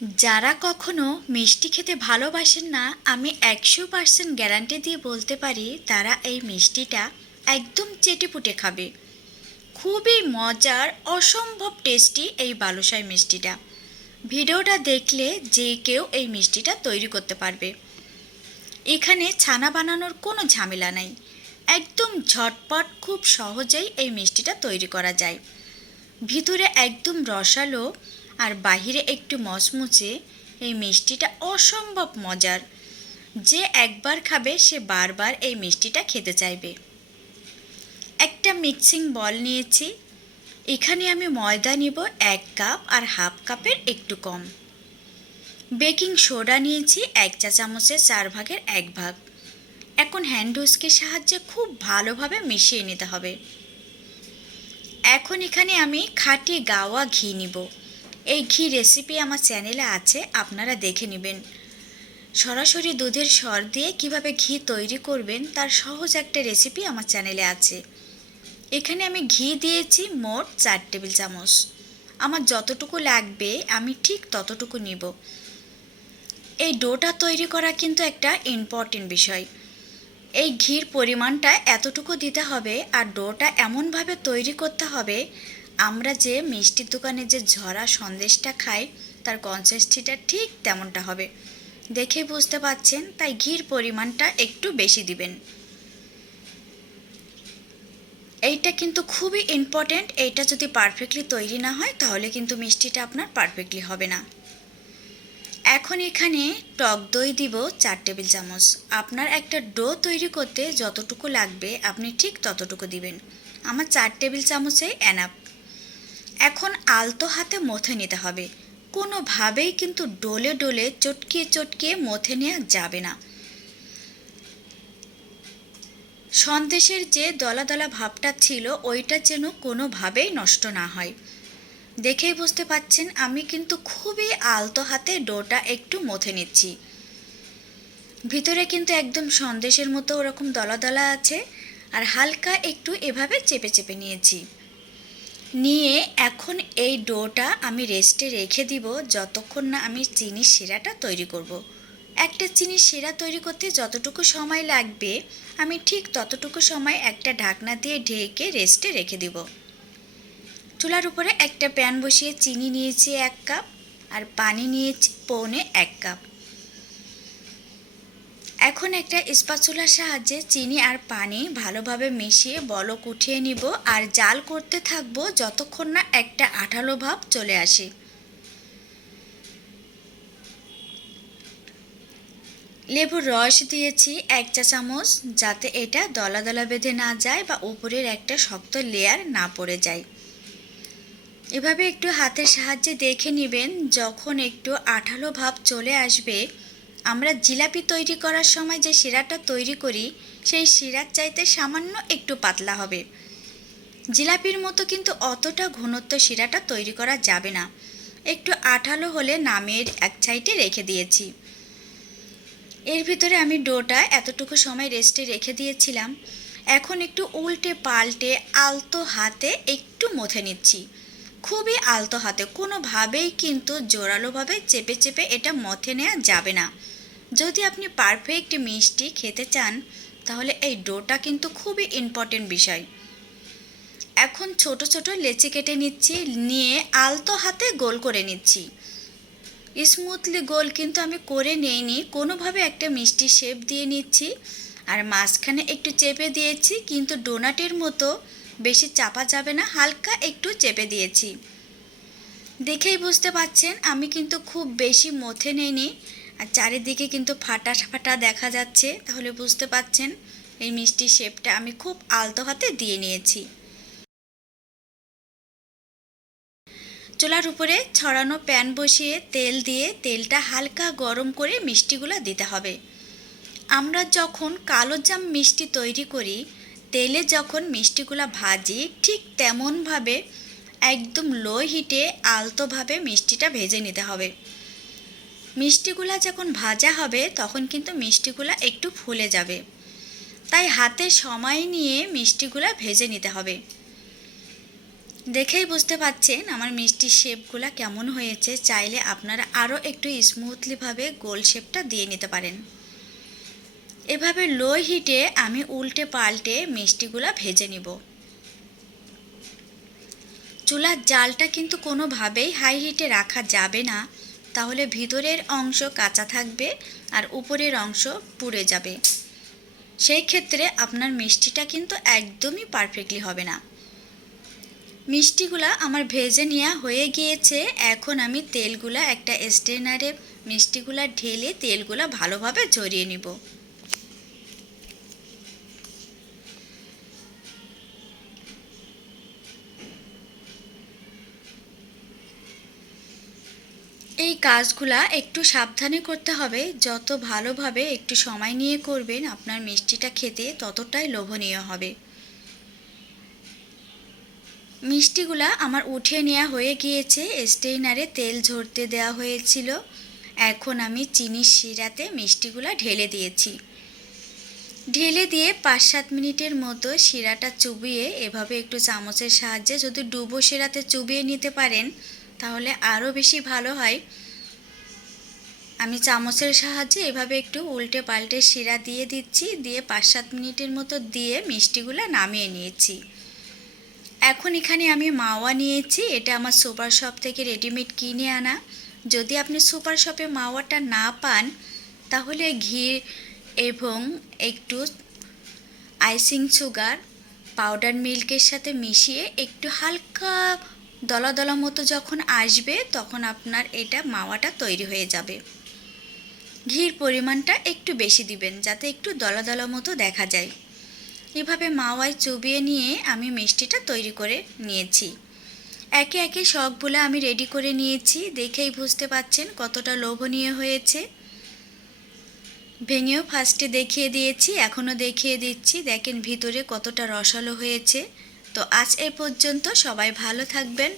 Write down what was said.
যারা কখনো মিষ্টি খেতে ভালোবাসেন না, আমি একশো পার্সেন্ট গ্যারান্টি দিয়ে বলতে পারি তারা এই মিষ্টিটা একদম চেটেপুটে খাবে। খুবই মজার, অসম্ভব টেস্টি এই বালুশাই মিষ্টিটা। ভিডিওটা দেখলে যে কেউ এই মিষ্টিটা তৈরি করতে পারবে। এখানে ছানা বানানোর কোনো ঝামেলা নাই। একদম ঝটপট, খুব সহজেই এই মিষ্টিটা তৈরি করা যায়। ভিতরে একদম রসালো আর বাহিরে একটু মচমুচে এই মিষ্টিটা অসম্ভব মজার। যে একবার খাবে, সে বারবার এই মিষ্টিটা খেতে চাইবে। একটা মিক্সিং বল নিয়েছি। এখানে আমি ময়দা নিব এক কাপ আর হাফ কাপের একটু কম। বেকিং সোডা নিয়েছি এক চা চামচের চার ভাগের এক ভাগ। এখন হ্যান্ড হুইস্কের সাহায্যে খুব ভালোভাবে মিশিয়ে নিতে হবে। এখন এখানে আমি খাঁটি গাওয়া ঘি নিব। এই ঘি রেসিপি আমার চ্যানেলে আছে, আপনারা দেখে নেবেন। সরাসরি দুধের সর দিয়ে কীভাবে ঘি তৈরি করবেন, তার সহজ একটা রেসিপি আমার চ্যানেলে আছে। এখানে আমি ঘি দিয়েছি মোট চার টেবিল চামচ। আমার যতটুকু লাগবে, আমি ঠিক ততটুকু নিব। এই ডোটা তৈরি করা কিন্তু একটা ইম্পর্টেন্ট বিষয়। এই ঘির পরিমাণটা এতটুকু দিতে হবে, আর ডোটা এমনভাবে তৈরি করতে হবে আমরা যে মিষ্টির দোকানে যে ঝরা সন্দেশটা খাই, তার কনসিস্টেন্সিটা ঠিক তেমনটা হবে। দেখে বুঝতে পাচ্ছেন, তাই ঘির পরিমাণটা একটু বেশি দিবেন। এইটা কিন্তু খুবই ইম্পর্ট্যান্ট এইটা যদি পারফেক্টলি তৈরি না হয়, তাহলে কিন্তু মিষ্টিটা আপনার পারফেক্টলি হবে না। এখন এখানে টক দই দিব চার টেবিল চামচ। আপনার একটা ডো তৈরি করতে যতটুকু লাগবে, আপনি ঠিক ততটুকু দিবেন। আমার চার টেবিল চামচে অ্যানাপ এখন আলতো হাতে মথে নিতে হবে। কোনোভাবেই কিন্তু ডোলে ডোলে চটকিয়ে চটকিয়ে মথে নেওয়া যাবে না। সন্দেশের যে দলা দলা ভাবটা ছিল, ওইটা যেন কোনোভাবেই নষ্ট না হয়। দেখেই বুঝতে পাচ্ছেন, আমি কিন্তু খুবই আলতো হাতে ডোটা একটু মথে নিচ্ছি। ভিতরে কিন্তু একদম সন্দেশের মতো ওরকম দলা দলা আছে, আর হালকা একটু এভাবে চেপে চেপে নিয়েছি। নিয়ে এখন এই ডোটা আমি রেস্টে রেখে দিব যতক্ষণ না আমি চিনির শিরাটা তৈরি করব। একটা চিনির শিরা তৈরি করতে যতটুকু সময় লাগবে, আমি ঠিক ততটুকু সময় একটা ঢাকনা দিয়ে ঢেকে রেস্টে রেখে দিব চুলার উপরে একটা প্যান বসিয়ে চিনি নিয়েছি এক কাপ আর পানি নিয়েছি পৌনে এক কাপ এখন একটা স্পাচুলার সাহায্যে চিনি আর পানি ভালোভাবে মিশিয়ে বলক উঠিয়ে নিব আর জাল করতে থাকব যতক্ষণ না একটা আঠালো ভাব চলে আসে। লেবুর রস দিয়েছি এক চা চামচ যাতে এটা দলা দলা বেঁধে না যায় বা উপরের একটা শক্ত লেয়ার না পড়ে যায়। এভাবে একটু হাতের সাহায্যে দেখে নেবেন যখন একটু আঠালো ভাব চলে আসবে আমরা জিলাপি তৈরি করার সময় যে শিরাটা তৈরি করি, সেই শিরার চাইতে সামান্য একটু পাতলা হবে। জিলাপির মতো কিন্তু অতটা ঘনত্ব শিরাটা তৈরি করা যাবে না। একটু আঠালো হলে নামের এক সাইডে রেখে দিয়েছি। এর ভিতরে আমি ডোটা এতটুকু সময় রেস্টে রেখে দিয়েছিলাম। এখন একটু উল্টে পাল্টে আলতো হাতে একটু মথে নিচ্ছি। খুবই আলতো হাতে, কোনোভাবেই কিন্তু জোরালোভাবে চেপে চেপে এটা মথে নেওয়া যাবে না। যদি আপনি পারফেক্ট মিষ্টি খেতে চান, তাহলে এই ডোটা কিন্তু খুবই ইম্পর্টেন্ট বিষয়। এখন ছোট ছোট লেচি কেটে নিচ্ছি, নিয়ে আলতো হাতে গোল করে নিচ্ছি। স্মুথলি গোল কিন্তু আমি করে নেইনি, কোনোভাবে একটা মিষ্টি শেপ দিয়ে নিচ্ছি। আর মাঝখানে একটু চেপে দিয়েছি, কিন্তু ডোনাটের মতো বেশি চাপা যাবে না, হালকা একটু চেপে দিয়েছি। দেখেই বুঝতে পাচ্ছেন, আমি কিন্তু খুব বেশি মথে নেইনি। আর চারিদিকে কিন্তু ফাটা ফাটা দেখা যাচ্ছে, তাহলে বুঝতে পাচ্ছেন এই মিষ্টি শেপটা আমি খুব আলতো হাতে দিয়ে নিয়েছি। চুলার উপরে ছড়ানো প্যান বসিয়ে তেল দিয়ে তেলটা হালকা গরম করে মিষ্টিগুলো দিতে হবে। আমরা যখন কালো জাম মিষ্টি তৈরি করি, তেলে যখন মিষ্টিগুলো ভাজি, ঠিক তেমনভাবে একদম লো হিটে আলতোভাবে মিষ্টিটা ভেজে নিতে হবে। মিষ্টিগুলা যখন ভাজা হবে, তখন কিন্তু মিষ্টিগুলা একটু ফুলে যাবে। তাই হাতে সময় নিয়ে মিষ্টিগুলা ভেজে নিতে হবে। দেখেই বুঝতে পাচ্ছেন আমার মিষ্টির শেপগুলো কেমন হয়েছে। চাইলে আপনারা আরও একটু স্মুথলিভাবে গোল শেপটা দিয়ে নিতে পারেন। এভাবে লো হিটে আমি উল্টে পাল্টে মিষ্টিগুলা ভেজে নিব। চুলার জালটা কিন্তু কোনোভাবেই হাই হিটে রাখা যাবে না। তাহলে ভিতরের অংশ কাঁচা থাকবে আর উপরের অংশ পুড়ে যাবে। সেই ক্ষেত্রে আপনার মিষ্টিটা কিন্তু একদমই পারফেক্টলি হবে না। মিষ্টিগুলা আমার ভেজে নেওয়া হয়ে গিয়েছে। এখন আমি তেলগুলা একটা স্টেনারে মিষ্টিগুলা ঢেলে তেলগুলা ভালোভাবে ঝরিয়ে নিব। কাজগুলা একটু সাবধানে করতে হবে। যত ভালোভাবে একটু সময় নিয়ে করবেন, আপনার মিষ্টিটা খেতে ততটাই লোভনীয় হবে। মিষ্টিগুলা আমার উঠিয়ে নেওয়া হয়ে গিয়েছে, স্টেইনারে তেল ঝরতে দেওয়া হয়েছিল। এখন আমি চিনির শিরাতে মিষ্টিগুলা ঢেলে দিয়েছি। ঢেলে দিয়ে পাঁচ সাত মিনিটের মতো শিরাটা চুবিয়ে, এভাবে একটু চামচের সাহায্যে যদি ডুবো শিরাতে চুবিয়ে নিতে পারেন, তাহলে আরও বেশি ভালো হয়। আমি চামচের সাহায্যে এভাবে একটু উল্টে পাল্টে শিরা দিয়ে দিচ্ছি, দিয়ে পাঁচ সাত মিনিটের মতো দিয়ে মিষ্টিগুলো নামিয়ে নিয়েছি। এখন এখানে আমি মাওয়া নিয়েছি, এটা আমার সুপার শপ থেকে রেডিমেড কিনে আনা। যদি আপনি সুপার শপে মাওয়াটা না পান, তাহলে ঘি এবং একটু আইসিং সুগার, পাউডার মিল্কের সাথে মিশিয়ে একটু হালকা দলা দলা মতো যখন আসবে, তখন আপনার এটা মাওয়াটা তৈরি হয়ে যাবে। ঘির পরিমাণটা একটু বেশি দিবেন, যাতে একটু দলা দলা মতো দেখা যায়। এভাবে মাওয়ায় চুবিয়ে নিয়ে আমি মিষ্টিটা তৈরি করে নিয়েছি। একে একে সবগুলো আমি রেডি করে নিয়েছি, দেখেই বুঝতে পাচ্ছেন কতটা লোভনীয় হয়েছে। ভেঙেও ফার্স্টে দেখিয়ে দিয়েছি, এখনও দেখিয়ে দিচ্ছি, দেখেন ভিতরে কতটা রসালো হয়েছে। তো আজ এ পর্যন্ত সবাই ভালো থাকবেন।